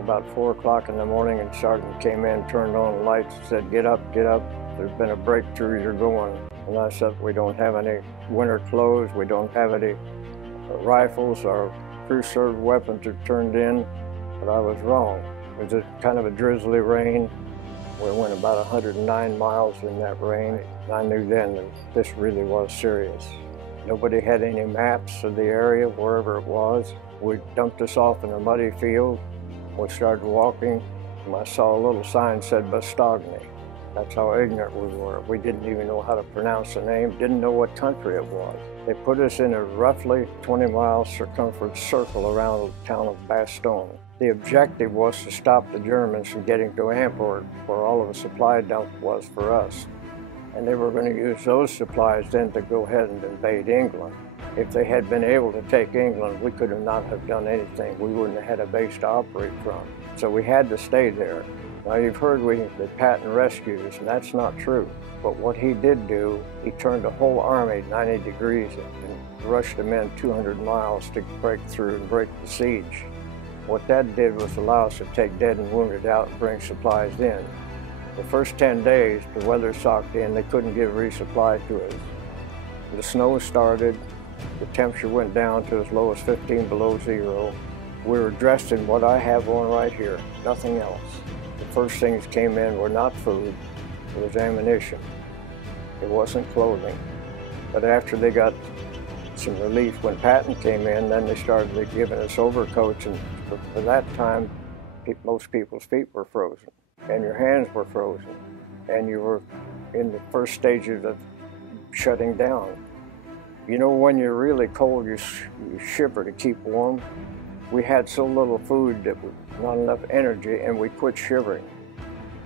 about 4 o'clock in the morning, and Sergeant came in, turned on the lights, and said, "Get up, get up. There's been a breakthrough, you're going." And I said, "We don't have any winter clothes, we don't have any rifles, our crew-served weapons are turned in." But I was wrong. It was kind of a drizzly rain. We went about 109 miles in that rain. I knew then that this really was serious. Nobody had any maps of the area, wherever it was. We dumped us off in a muddy field. We started walking, and I saw a little sign that said Bastogne. That's how ignorant we were. We didn't even know how to pronounce the name, didn't know what country it was. They put us in a roughly 20-mile circumference circle around the town of Bastogne. The objective was to stop the Germans from getting to Antwerp, where all of the supply dump was for us. And they were going to use those supplies then to go ahead and invade England. If they had been able to take England, we could not have done anything. We wouldn't have had a base to operate from. So we had to stay there. Now you've heard that Patton rescued us, and that's not true. But what he did do, he turned the whole army 90 degrees and rushed them in 200 miles to break through and break the siege. What that did was allow us to take dead and wounded out and bring supplies in. The first 10 days, the weather socked in, they couldn't give resupply to us. The snow started, the temperature went down to as low as 15 below zero. We were dressed in what I have on right here, nothing else. The first things came in were not food, it was ammunition. It wasn't clothing. But after they got some relief, when Patton came in, then they started giving us overcoats, and for that time, most people's feet were frozen, and your hands were frozen, and you were in the first stages of shutting down. You know, when you're really cold, you shiver to keep warm. We had so little food that not enough energy, and we quit shivering.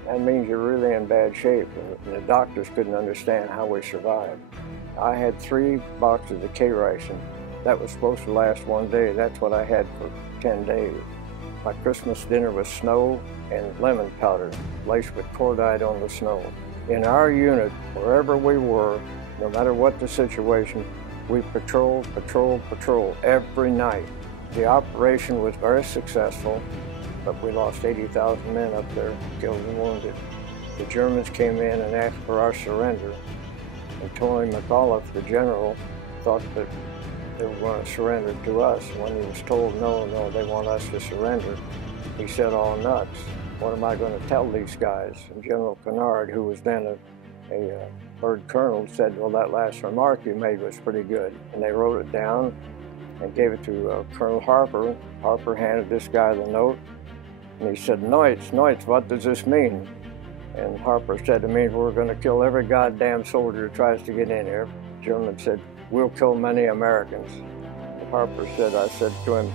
That means you're really in bad shape, and the doctors couldn't understand how we survived. I had 3 boxes of K-ration. That was supposed to last 1 day. That's what I had for 10 days. My Christmas dinner was snow and lemon powder, laced with cordite on the snow. In our unit, wherever we were, no matter what the situation, we patrolled every night. The operation was very successful, but we lost 80,000 men up there, killed and wounded. The Germans came in and asked for our surrender, and Tony McAuliffe, the general, thought that they were going to surrender to us. When he was told, no, they want us to surrender, he said, "All nuts. What am I going to tell these guys?" And General Kennard, who was then a bird colonel, said, "Well, that last remark you made was pretty good." And they wrote it down and gave it to Colonel Harper. Harper handed this guy the note, and he said, Neutz, what does this mean?" And Harper said, "It means we're going to kill every goddamn soldier who tries to get in here." The German said, "We'll kill many Americans." And Harper said, I said to him,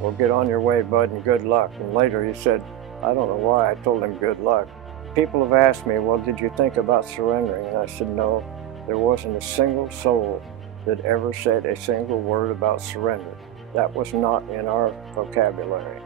"Well, get on your way, bud, and good luck." And later he said, I don't know why I told him good luck. People have asked me, "Well, did you think about surrendering?" And I said, no, there wasn't a single soul that ever said a single word about surrender. That was not in our vocabulary.